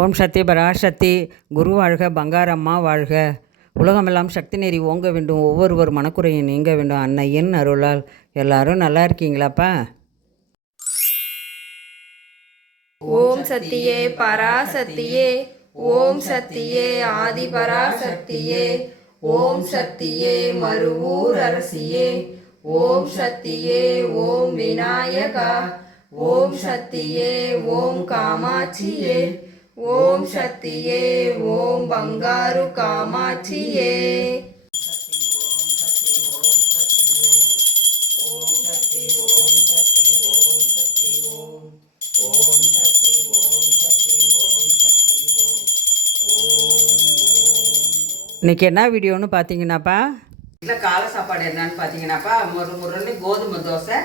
ஓம் சக்தி பராசக்தி குரு வாழ்க, பங்காரம்மா வாழ்க. உலகமெல்லாம் சக்தி நெறி ஓங்க வேண்டும், ஒவ்வொருவர் மனக்குறையும் நீங்க வேண்டும். அன்னையின் அருளால் எல்லாரும் நல்லா இருக்கீங்களாப்பா? ஓம் சக்தியே பராசக்தியே, ஓம் சக்தியே ஆதி பராசக்தியே, ஓம் சக்தியே மறுவூர் அரசியே, ஓம் சக்தியே ஓம் விநாயகா, ஓம் சக்தியே ஓம் காமாட்சியே, ஓம் சக்தியே ஓம் பங்காரு காமாட்சியே. இன்றைக்கி என்ன வீடியோன்னு பார்த்தீங்கன்னாப்பா, இல்லை காலை சாப்பாடு என்னன்னு பார்த்தீங்கன்னாப்பா, முருன்னு கோதுமை தோசை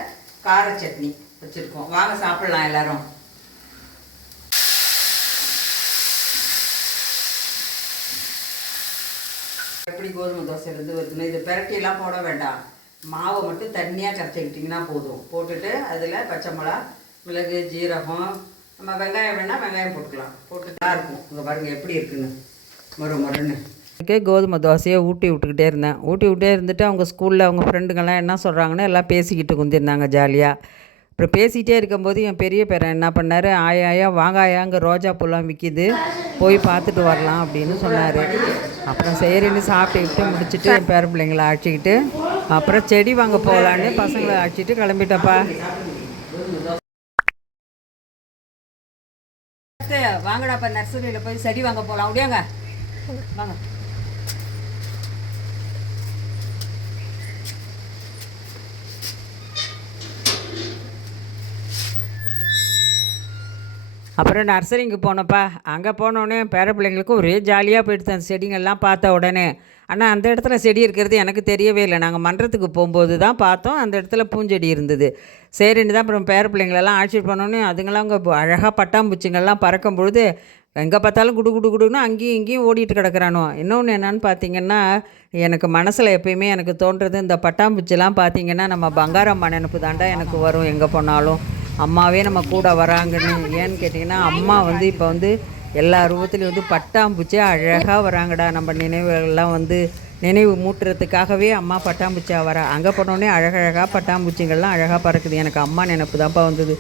கார சட்னி வச்சுருக்கோம். வாங்க சாப்பிட்லாம் எல்லோரும். எப்படி கோதுமை தோசையிலேருந்து வருதுன்னு இது பிரட்டியெல்லாம் போட வேண்டாம். மாவை மட்டும் தண்ணியாக கரைச்சிக்கிட்டிங்கன்னா போதும். போட்டுட்டு அதில் பச்சை மிளகா, மிளகு, ஜீரகம், நம்ம வெங்காயம் வேணால் வெங்காயம் போட்டுக்கலாம். போட்டுட்டா இருக்கும். இங்கே பாருங்கள் எப்படி இருக்குன்னு முருன்னு. கோதுமை தோசையை ஊட்டி விட்டுக்கிட்டே இருந்தேன். ஊட்டி விட்டே இருந்துட்டு அவங்க ஸ்கூலில் அவங்க ஃப்ரெண்டுங்கள்லாம் என்ன சொல்கிறாங்கன்னு எல்லாம் பேசிக்கிட்டு குந்திருந்தாங்க ஜாலியாக. அப்புறம் பேசிகிட்டே இருக்கும்போது என் பெரிய பேரன் என்ன பண்ணார், ஆயா வாங்காயா அங்கே ரோஜா பூலாம் விற்கிது, போய் பார்த்துட்டு வரலாம் அப்படின்னு சொன்னார். அப்புறம் சரின்னு சாப்பிட்டுக்கிட்டு முடிச்சுட்டு என் பேர பிள்ளைங்களை அழைச்சிக்கிட்டு அப்புறம் செடி வாங்க போகலான்னு பசங்களை அழைச்சிட்டு கிளம்பிட்டப்பா. வாங்கடாப்பா, நர்சரியில் போய் செடி வாங்க போகலாம். அப்படியாங்க வாங்க. அப்புறம் நர்சரிக்கு போனப்பா. அங்கே போனோடனே பேர பிள்ளைங்களுக்கும் ஒரே ஜாலியாக போயிடுது அந்த செடிங்கள்லாம் பார்த்த உடனே. ஆனால் அந்த இடத்துல செடி இருக்கிறது எனக்கு தெரியவே இல்லை. நாங்கள் மன்றத்துக்கு போகும்போது தான் பார்த்தோம் அந்த இடத்துல பூஞ்செடி இருந்தது. சரின்னு தான் அப்புறம் பேர பிள்ளைங்களெல்லாம் அழைச்சிட்டு போனோன்னே அதுங்களாம் அங்கே அழகாக பட்டாம்பூச்சிங்கள்லாம் பறக்கும் பொழுது எங்கே பார்த்தாலும் குடு குடு குடுன்னு அங்கேயும் இங்கேயும் ஓடிட்டு கிடக்குறானோ. இன்னொன்று என்னென்னு பார்த்தீங்கன்னா, எனக்கு மனசில் எப்பயுமே எனக்கு தோன்றது இந்த பட்டாம்பூச்சிலாம் பார்த்தீங்கன்னா நம்ம பங்காரம்மா நினப்பு தாண்டா எனக்கு வரும். எங்கே போனாலும் அம்மாவே நம்ம கூட வராங்கன்னு. ஏன்னு கேட்டிங்கன்னா, அம்மா வந்து இப்போ வந்து எல்லா ரூபத்துலேயும் வந்து பட்டாம்பூச்சியாக அழகாக வராங்கடா. நம்ம நினைவுகள்லாம் வந்து நினைவு மூட்டுறதுக்காகவே அம்மா பட்டாம்பூச்சியாக வரா. அங்கே போனோடனே அழகழகாக பட்டாம்பூச்சிங்கள்லாம் அழகாக பறக்குது. எனக்கு அம்மா நினப்பு தான்ப்பா வந்தது.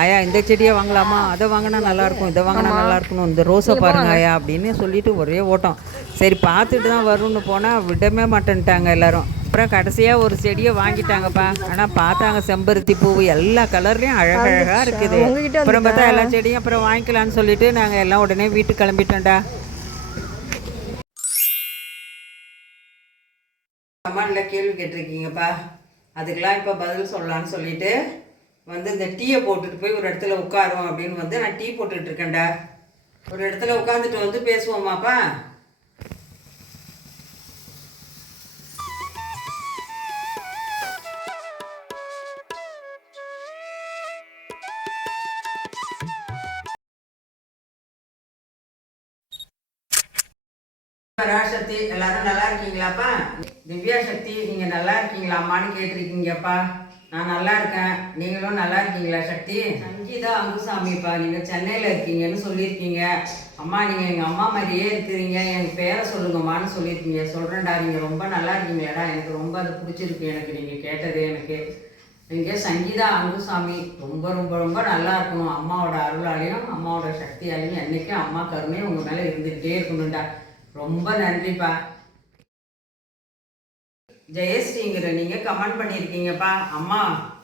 ஆயா இந்த செடியை வாங்கலாமா, அதை வாங்கினா நல்லாயிருக்கும், இதை வாங்கினா நல்லா இருக்கணும், இந்த ரோஸை பாருங்க ஆயா அப்படின்னு சொல்லிட்டு ஒரே ஓட்டம். சரி பார்த்துட்டு தான் வரும்னு போனால் விடவே மாட்டேன்ட்டாங்க எல்லோரும். அப்புறம் கடைசியாக ஒரு செடியை வாங்கிட்டாங்கப்பா. ஆனால் பார்த்தாங்க செம்பருத்தி பூ எல்லா கலர்லேயும் அழகழகாக இருக்குது. அப்புறம் பார்த்தா எல்லா செடியும் அப்புறம் வாங்கிக்கலான்னு சொல்லிட்டு நாங்கள் எல்லாம் உடனே வீட்டுக்கு கிளம்பிட்டோம்டா. கமெண்டில் கேள்வி கேட்டிருக்கீங்கப்பா, அதுக்கெல்லாம் இப்போ பதில் சொல்லலான்னு சொல்லிட்டு வந்து இந்த டீயை போட்டுட்டு போய் ஒரு இடத்துல உட்காருவோம் அப்படின்னு வந்து நான் டீ போட்டுட்டு இருக்கேன்டா. ஒரு இடத்துல உட்காந்துட்டு வந்து பேசுவோமாப்பா. பராசக்தி எல்லாரும் நல்லா இருக்கீங்களாப்பா? திவ்யா சக்தி நீங்கள் நல்லா இருக்கீங்களாம்மான்னு கேட்டிருக்கீங்கப்பா. நான் நல்லா இருக்கேன், நீங்களும் நல்லா இருக்கீங்களா சக்தி? சங்கீதா அங்குசாமிப்பா, நீங்கள் சென்னையில் இருக்கீங்கன்னு சொல்லியிருக்கீங்க. அம்மா நீங்கள் எங்கள் அம்மா மாதிரியே இருக்கிறீங்க, எங்கள் பேரை சொல்லுங்கம்மான்னு சொல்லியிருக்கீங்க. சொல்கிறேன்டா, நீங்கள் ரொம்ப நல்லா இருக்கீங்களாடா. எனக்கு ரொம்ப அது பிடிச்சிருக்கு. எனக்கு நீங்கள் கேட்டது எனக்கு இங்கே சங்கீதா அங்குசாமி ரொம்ப ரொம்ப ரொம்ப நல்லா இருக்கணும். அம்மாவோட அருளாலையும் அம்மாவோட சக்தியாலையும் என்றைக்கும் அம்மா கருணையும் உங்கள் மேலே இருந்துகிட்டே இருக்கணும்டா. ரொம்ப நன்றிப்பா. ஜெயஸ்ரீங்கிற நீங்கள் கமெண்ட் பண்ணியிருக்கீங்கப்பா. அம்மா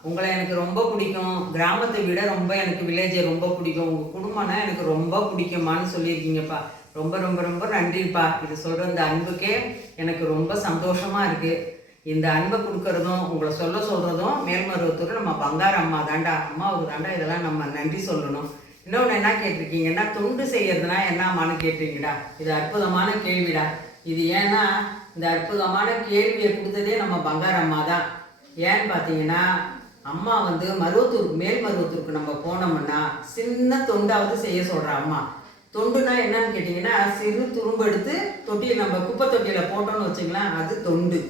உங்களை எனக்கு ரொம்ப பிடிக்கும், கிராமத்தை விட ரொம்ப எனக்கு வில்லேஜை ரொம்ப பிடிக்கும், உங்கள் குடும்பம்னா எனக்கு ரொம்ப பிடிக்குமான்னு சொல்லியிருக்கீங்கப்பா. ரொம்ப ரொம்ப ரொம்ப நன்றிப்பா. இது சொல்கிற இந்த அன்புக்கே எனக்கு ரொம்ப சந்தோஷமாக இருக்குது. இந்த அன்பை கொடுக்கறதும் உங்களை சொல்கிறதும் மேல்மருவத்தூர் நம்ம பங்காரம்மா தாண்டா. அம்மாவுக்கு தாண்டா இதெல்லாம் நம்ம நன்றி சொல்லணும். இன்னொன்று என்ன கேட்டிருக்கீங்கன்னா, தொண்டு செய்யறதுனா என்னம்மான்னு கேட்டிருக்கீங்கடா. இது அற்புதமான கேள்விடா. இது ஏன்னா இந்த அற்புதமான கேள்வியை கொடுத்ததே நம்ம பங்காரம்மா தான். ஏன்னு பார்த்தீங்கன்னா, அம்மா வந்து மேல்மருவத்தூருக்கு நம்ம போனோம்னா சின்ன தொண்டாவது செய்ய சொல்கிறா அம்மா. தொண்டுனா என்னன்னு கேட்டிங்கன்னா, சிறு துரும்பு எடுத்து தொட்டியில் நம்ம குப்பை தொட்டியில் போட்டோன்னு வச்சுக்கலாம், அது தொண்டு.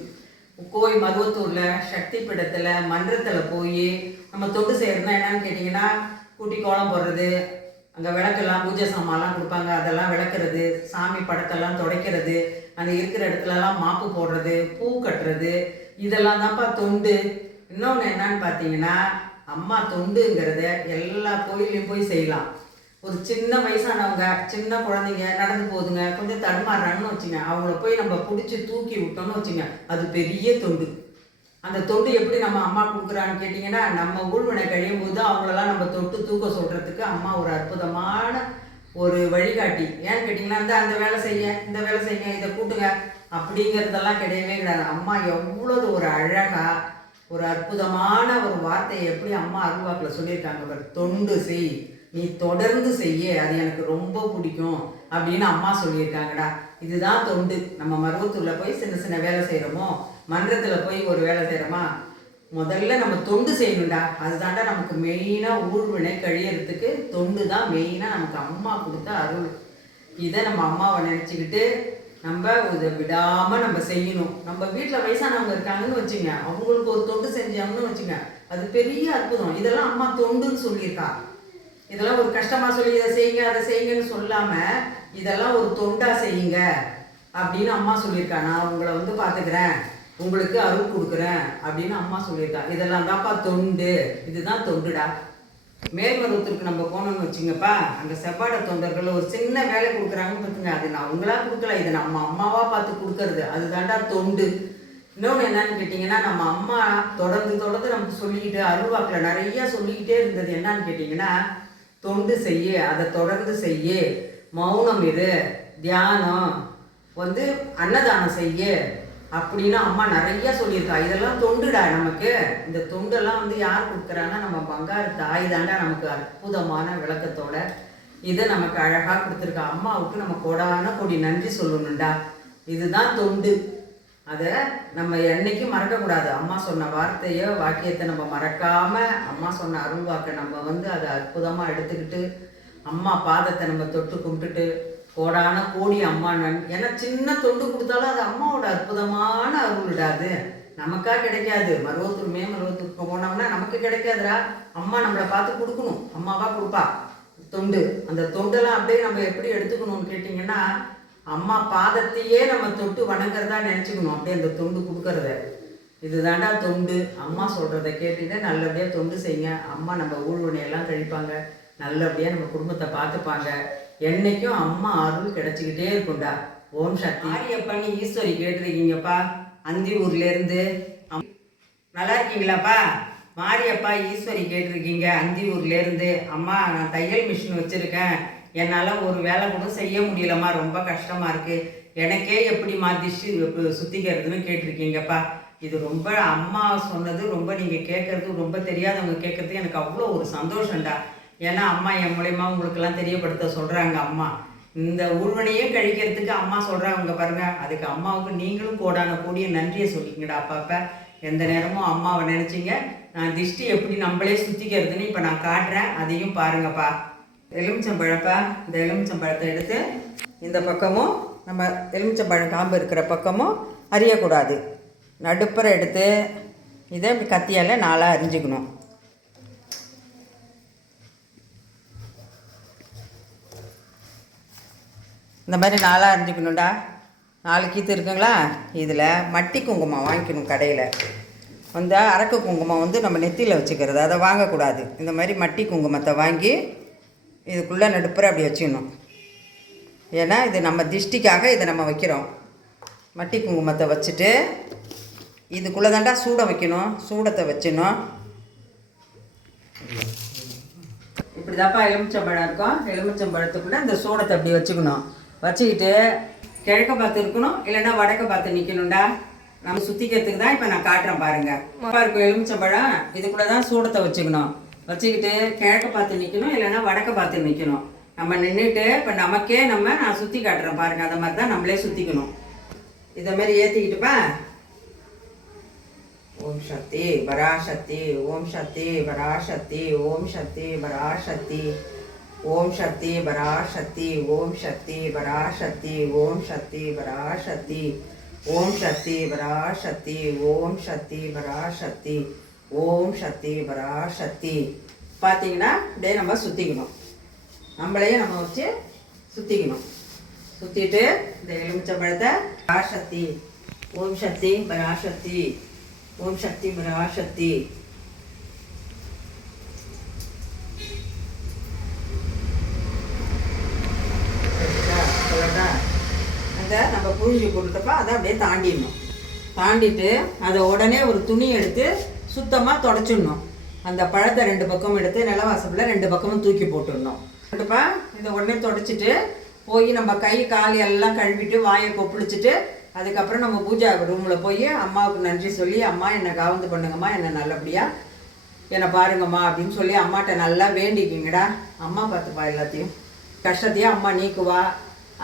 கோயில் மருவத்தூரில் சக்தி பீடத்தில் மன்றத்தில் போய் நம்ம தொண்டு செய்கிறதுனா என்னன்னு கேட்டிங்கன்னா, கூட்டி கோலம் போடுறது, அங்கே விளக்கெல்லாம் பூஜை சாமான்லாம் கொடுப்பாங்க, அதெல்லாம் விளக்குறது, சாமி படத்தெல்லாம் துடைக்கிறது, அந்த இருக்கிற இடத்துலலாம் மாப்பு போடுறது, பூ கட்டுறது, இதெல்லாம் தான்ப்பா தொண்டு. இன்னொன்று என்னன்னு பார்த்தீங்கன்னா, அம்மா தொண்டுங்கிறத எல்லா கோயிலையும் போய் செய்யலாம். ஒரு சின்ன வயசானவங்க, சின்ன குழந்தைங்க நடந்து போகுதுங்க, கொஞ்சம் தடுமாறுறாங்கன்னு வச்சுங்க, அவங்கள போய் நம்ம பிடிச்சி தூக்கி விட்டோம்னு வச்சுங்க, அது பெரிய தொண்டு. அந்த தொண்டு எப்படி நம்ம அம்மா கொடுக்குறான்னு கேட்டிங்கன்னா, நம்ம ஊழ்வினை கழியும் போது அவங்களெல்லாம் நம்ம தொட்டு தூக்க சொல்கிறதுக்கு அம்மா ஒரு அற்புதமான ஒரு வழிகாட்டி. ஏன்னு கேட்டிங்கன்னா, அந்த வேலை செய்ய, இந்த வேலை செய்யுங்க, இதை கூட்டுங்க அப்படிங்கிறதெல்லாம் கிடையவே கிடையாது. அம்மா எவ்வளவு ஒரு அழகாக ஒரு அற்புதமான ஒரு வார்த்தையை எப்படி அம்மா அருள்வாக்கில் சொல்லியிருக்காங்க, தொண்டு செய், நீ தொடர்ந்து செய்ய, அது எனக்கு ரொம்ப பிடிக்கும் அப்படின்னு அம்மா சொல்லியிருக்காங்கடா. இதுதான் தொண்டு. நம்ம மருவத்தூரில் போய் சின்ன சின்ன வேலை செய்கிறோமோ, மன்றத்தில் போய் ஒரு வேலை செய்கிறோமா, முதல்ல நம்ம தொண்டு செய்யணும்டா. அதுதான்டா நமக்கு மெயினாக ஊழ்வினை கழியறதுக்கு தொண்டு தான் மெயினாக நமக்கு அம்மா கொடுத்த அருள். இதை நம்ம அம்மாவை நினச்சிக்கிட்டு நம்ம இதை விடாமல் நம்ம செய்யணும். நம்ம வீட்டில் வயசானவங்க இருக்காங்கன்னு வச்சுங்க, அவங்களுக்கு ஒரு தொண்டு செஞ்சாங்கன்னு வச்சுங்க, அது பெரிய அற்புதம். இதெல்லாம் அம்மா தொண்டுன்னு சொல்லியிருக்கா. இதெல்லாம் ஒரு கஷ்டமாக சொல்லி இதை செய்யுங்க அதை செய்யுங்கன்னு சொல்லாமல், இதெல்லாம் ஒரு தொண்டாக செய்யுங்க அப்படின்னு அம்மா சொல்லியிருக்கா. நான் உங்களை பார்த்துக்கிறேன், உங்களுக்கு அருள் கொடுக்குறேன் அப்படின்னு அம்மா சொல்லியிருக்கா. இதெல்லாம் தான்ப்பா தொண்டு. இதுதான் தொண்டுடா. மேல்மருவத்தூருக்கு நம்ம போனோம்னு வச்சுங்கப்பா, அங்கே செவ்வாடை தொண்டர்கள் ஒரு சின்ன வேலை கொடுக்குறாங்கன்னு பார்த்துங்க, அது நான் அவங்களா கொடுக்கல, இதை நம்ம அம்மாவாக பார்த்து கொடுக்கறது, அதுதான்டா தொண்டு. இன்னொன்று என்னன்னு கேட்டிங்கன்னா, நம்ம அம்மா தொடர்ந்து நமக்கு சொல்லிக்கிட்டு அருள்வாக்கில் நிறையா சொல்லிக்கிட்டே இருந்தது என்னன்னு கேட்டிங்கன்னா, தொண்டு செய்ய, அதை தொடர்ந்து செய்ய, மௌனம் இரு, தியானம் அன்னதானம் செய்ய அப்படின்னு அம்மா நிறையா சொல்லியிருக்கா. இதெல்லாம் தொண்டுடா நமக்கு. இந்த தொண்டெல்லாம் யார் கொடுக்குறாங்கன்னா, நம்ம பங்காரு தாய் தாண்டா நமக்கு அற்புதமான விளக்கத்தோட இதை நமக்கு அழகாக கொடுத்துருக்கா. அம்மாவுக்கு நம்ம கோடான கோடி நன்றி சொல்லணும்டா. இதுதான் தொண்டு. அதை நம்ம என்னைக்கும் மறக்கக்கூடாது. அம்மா சொன்ன வார்த்தையோ வாக்கியத்தை நம்ம மறக்காமல், அம்மா சொன்ன அருள் வாக்கை நம்ம அதை அற்புதமாக எடுத்துக்கிட்டு, அம்மா பாதத்தை நம்ம தொட்டு கும்பிட்டுட்டு, கோடான கோடி அம்மா ஏன்னா சின்ன தொண்டு கொடுத்தாலும் அது அம்மாவோட அற்புதமான அருள் விடாது, நமக்கா கிடைக்காது. மருவத்தூருக்கு போனோம்னா நமக்கு கிடைக்காதுடா. அம்மா நம்மளை பார்த்து கொடுக்கணும், அம்மாவா கொடுப்பா தொண்டு. அந்த தொண்டெல்லாம் அப்படியே நம்ம எப்படி எடுத்துக்கணும்னு கேட்டிங்கன்னா, அம்மா பாதத்தையே நம்ம தொட்டு வணங்குறதா நினச்சிக்கணும், அப்படியே அந்த தொண்டு கொடுக்கறத. இதுதாண்டா தொண்டு. அம்மா சொல்கிறத கேட்டுட்டு நல்லபடியாக தொண்டு செய்யுங்க. அம்மா நம்ம ஊழ்வினையெல்லாம் கழிப்பாங்க, நல்லபடியாக நம்ம குடும்பத்தை பார்த்துப்பாங்க. என்னைக்கும் அம்மா அருள் கிடைச்சிக்கிட்டே இருக்கும்டா. ஓம் சக்தி. மாரியப்பன் ஈஸ்வரி கேட்டிருக்கீங்கப்பா, அந்தியூர்லேருந்து. நல்லா இருக்கீங்களாப்பா? மாரியப்பா ஈஸ்வரி கேட்டிருக்கீங்க அந்தியூர்லேருந்து. அம்மா, நான் தையல் மிஷின் வச்சுருக்கேன், என்னால் ஒரு வேலை கூட செய்ய முடியலம்மா, ரொம்ப கஷ்டமாக இருக்குது, எனக்கே எப்படிம்மா திஷ்டி சுத்திக்கிறதுன்னு கேட்டிருக்கீங்கப்பா. இது ரொம்ப அம்மா சொன்னது, ரொம்ப நீங்கள் கேட்குறது, ரொம்ப தெரியாதவங்க கேட்குறது எனக்கு அவ்வளோ ஒரு சந்தோஷம்டா. ஏன்னா அம்மா என் மூலயமா உங்களுக்கெல்லாம் தெரியப்படுத்த சொல்கிறாங்க. அம்மா இந்த ஊழ்வினையே கழிக்கிறதுக்கு அம்மா சொல்கிறாங்க பாருங்கள். அதுக்கு அம்மாவுக்கு நீங்களும் கோடான கூடிய நன்றியை சொல்லிக்கங்கடா. அப்பப்போ எந்த நேரமும் அம்மாவை நினச்சிங்க. நான் திஷ்டி எப்படி நம்மளே சுற்றிக்கிறதுன்னு இப்போ நான் காட்டுறேன், அதையும் பாருங்கப்பா. எலுமிச்சம்பழப்பா, இந்த எலுமிச்சம்பழத்தை எடுத்து இந்த பக்கமும் நம்ம எலுமிச்சம்பழம் காம்பு இருக்கிற பக்கமும் அறியக்கூடாது, நடுப்புற எடுத்து இதை இப்படி கத்தியால் 4 அரிஞ்சிக்கணும். இந்த மாதிரி 4 அரிஞ்சிக்கணும்டா. 4 கீத்து இருக்குங்களா? இதில் மட்டி குங்குமம் வாங்கிக்கணும். கடையில் அரக்கு குங்குமம் நம்ம நெத்தியில் வச்சுக்கிறது, அதை வாங்கக்கூடாது. இந்த மாதிரி மட்டி குங்குமத்தை வாங்கி இதுக்குள்ளே நடுப்புற அப்படி வச்சுக்கணும். ஏன்னா இது நம்ம திஷ்டிக்காக இதை நம்ம வைக்கிறோம். மட்டி குங்குமத்தை வச்சுட்டு இதுக்குள்ளே தாண்டா சூடம் வைக்கணும். சூடத்தை வச்சிடணும். இப்படி தான்ப்பா எலுமிச்சம்பழம் இருக்கும். எலுமிச்சம்பழத்துக்குள்ளே இந்த சூடத்தை அப்படி வச்சுக்கணும். வச்சுக்கிட்டு கிழக்க பார்த்து இருக்கணும், இல்லைன்னா வடக்க பார்த்து நிற்கணும்டா. நம்ம சுற்றிக்கிறதுக்கு தான் இப்போ நான் காட்டுறேன் பாருங்கள். இருக்கும் எலுமிச்சம்பழம், இதுக்குள்ளே தான் சூடத்தை வச்சுக்கணும். வச்சுக்கிட்டு கிழக்க பார்த்து நிற்கணும், இல்லைன்னா வடக்க பார்த்து நிற்கணும். நம்ம நின்றுட்டு இப்போ நமக்கே நான் சுற்றி காட்டுறேன் பாருங்கள். அதை மாதிரி தான் நம்மளே சுற்றிக்கணும். இதை மாதிரி ஏற்றிக்கிட்டுப்பா. ஓம் சக்தி பராசக்தி, ஓம் சக்தி பராசக்தி, ஓம் சக்தி பராசக்தி, ஓம் சக்தி பராசக்தி, ஓம் சக்தி பராசக்தி, ஓம் சக்தி பராசக்தி, ஓம் சக்தி பராசக்தி, ஓம் சக்தி பராசக்தி, ஓம் சக்தி பராசக்தி. பார்த்தீங்கன்னா அப்படியே நம்ம சுற்றிக்கணும். நம்மளையே நம்ம வச்சு சுற்றிக்கணும். சுற்றிட்டு இந்த எலுமிச்சம்பழத்தை பராசக்தி ஓம் சக்தி பராசக்தி ஓம் சக்தி பராசக்தி அந்த நம்ம புழிஞ்சு போட்டுட்டப்ப அதை அப்படியே தாண்டிடணும். தாண்டிட்டு அதை உடனே ஒரு துணி எடுத்து சுத்தமாக தொடச்சிடணும். அந்த பழத்தை 2 பக்கமும் எடுத்து நிலவாசப்பில் 2 பக்கமும் தூக்கி போட்டுடணும். கண்டிப்பா இதை உடனே தொடச்சிட்டு போய் நம்ம கை கால் எல்லாம் கழுவிட்டு வாயை கொப்பளிச்சுட்டு அதுக்கப்புறம் நம்ம பூஜா ரூமில் போய் அம்மாவுக்கு நன்றி சொல்லி, அம்மா என்னை காவந்து பண்ணுங்கம்மா, என்னை நல்லபடியாக என்னை பாருங்கம்மா அப்படின்னு சொல்லி அம்மாட்ட நல்லா வேண்டிக்கிங்கடா. அம்மா பார்த்துப்பா எல்லாத்தையும் கஷ்டத்தையும் அம்மா நீக்குவா,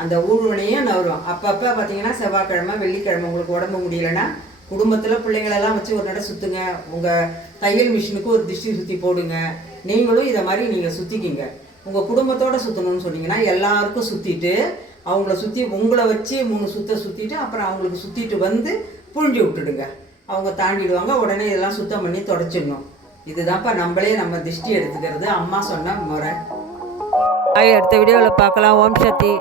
அந்த ஊழ்வனையும் நவரும். அப்பப்போ பார்த்தீங்கன்னா செவ்வாய்க்கிழமை வெள்ளிக்கிழமை உங்களுக்கு உடம்பு முடியலைன்னா குடும்பத்தில் பிள்ளைங்களெல்லாம் வச்சு ஒரு நட சுற்றுங்க. உங்கள் தையல் மிஷினுக்கு ஒரு திஷ்டி சுற்றி போடுங்க. நீங்களும் இதை மாதிரி நீங்கள் சுற்றிக்கிங்க. உங்கள் குடும்பத்தோடு சுற்றணும்னு சொன்னீங்கன்னா எல்லாருக்கும் சுற்றிட்டு அவங்கள சுற்றி உங்களை வச்சு 3 சுற்ற சுற்றிட்டு அப்புறம் அவங்களுக்கு சுற்றிட்டு வந்து புழிஞ்சு விட்டுடுங்க. அவங்க தாண்டிடுவாங்க. உடனே இதெல்லாம் சுத்தம் பண்ணி தொடச்சிடணும். இதுதான்ப்பா நம்மளே நம்ம திஷ்டி எடுத்துக்கிறது அம்மா சொன்ன முறை. அடுத்த வீடியோவில் பார்க்கலாம். ஓம் சக்தி.